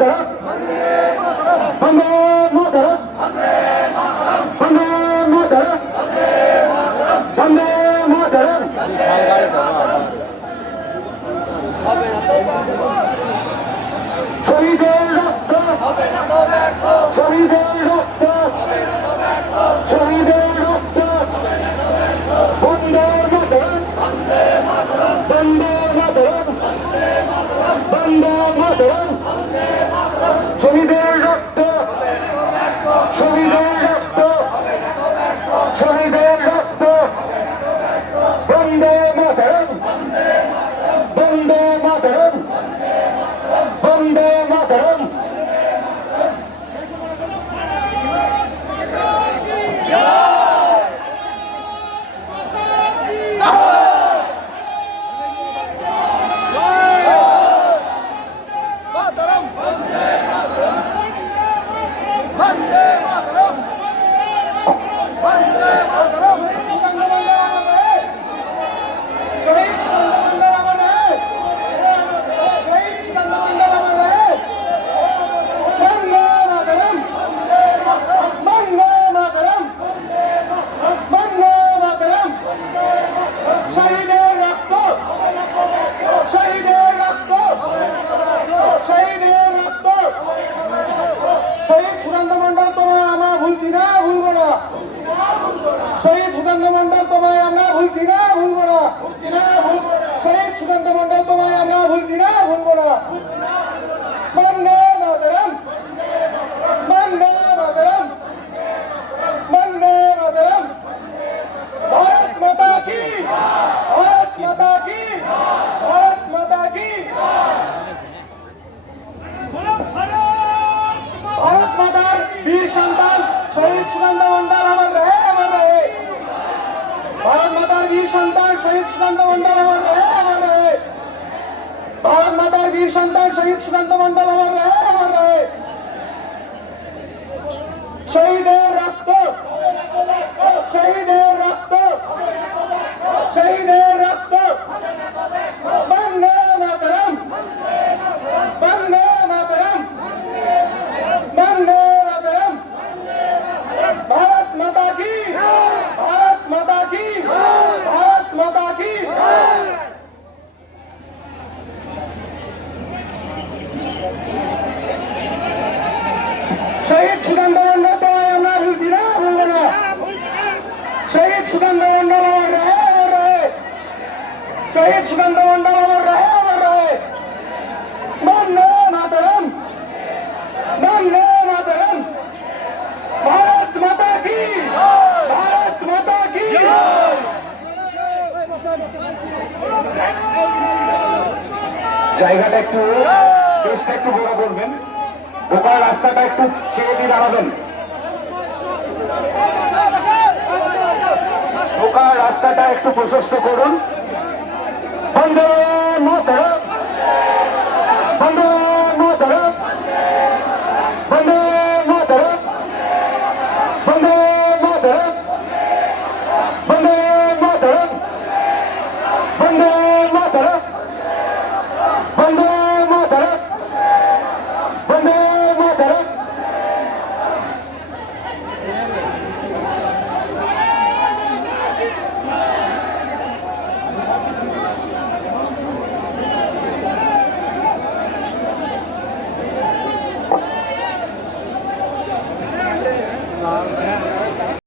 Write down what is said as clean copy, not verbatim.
মাতরম বন্দে মাতরম বন্দে মাতরম বন্দে মাতরম শহীদের রক্ত শহীদের রক্ত শহীদের রক্ত বন্দে মাতরম বন্দে মাতরম বন্দে মাতরম শহীদের রক্ত শহীদের রক্ত শহীদের রক্ত বন্দে মাতরম বন্দে মাতরম বন্দে মাতরম শহীদ সুকান্ত মন্ডল তোমায় আমরা ভুলছি না ভুলবো না শহীদ সুকান্ত মন্ডল তোমায় আমরা ভুলছি না ভুলবো না বন্দে মাতরম বন্দে মাতরম বন্দে মাতরম ভারত মাতা কি ভারত মাতা কি ভারত মাতা কি ভারত মাতার বীর সন্তান শহীদ সুকান্ত মন্ডল আমার রহে ভারত মাতার বীর সন্তান শহীদ সুকান্ত মন্ডল আমার রহে ভারত মাতার বীর সন্তান শহীদ সুকান্ত মন্ডল আমার রহে শহীদের রক্ত শহীদের রক্ত শহীদের রক্ত বন্দে মাতরম বন্দে মাতরম বন্দে মাতরম ভারত মাতা কি ভারত মাতা কি ভারত মাতা কি শহীদ সুকান্ত মন্ডল তোমায় আমরা ভুলছি না ভুলবো না শহীদ সুকান্ত মন্ডল আমার রহে শহীদ সুকান্ত মন্ডল আমার রহে বন্দে মাতরম বন্দে মাতরম ভারত মাতা কি ভারত মাতা কি জায়গাটা একটু বেশটা একটু বড় করবেন ঢোকার রাস্তাটা একটু ছেড়ে দিয়ে দাঁড়াবেন ঢোকার রাস্তাটা একটু প্রশস্ত করুন বন্দে মাতরম বন্দে মাতরম বন্দে মাতরম বন্দে মাতরম বন্দে মাতরম বন্দে মাতরম বন্দে মাতরম বন্দে মাতরম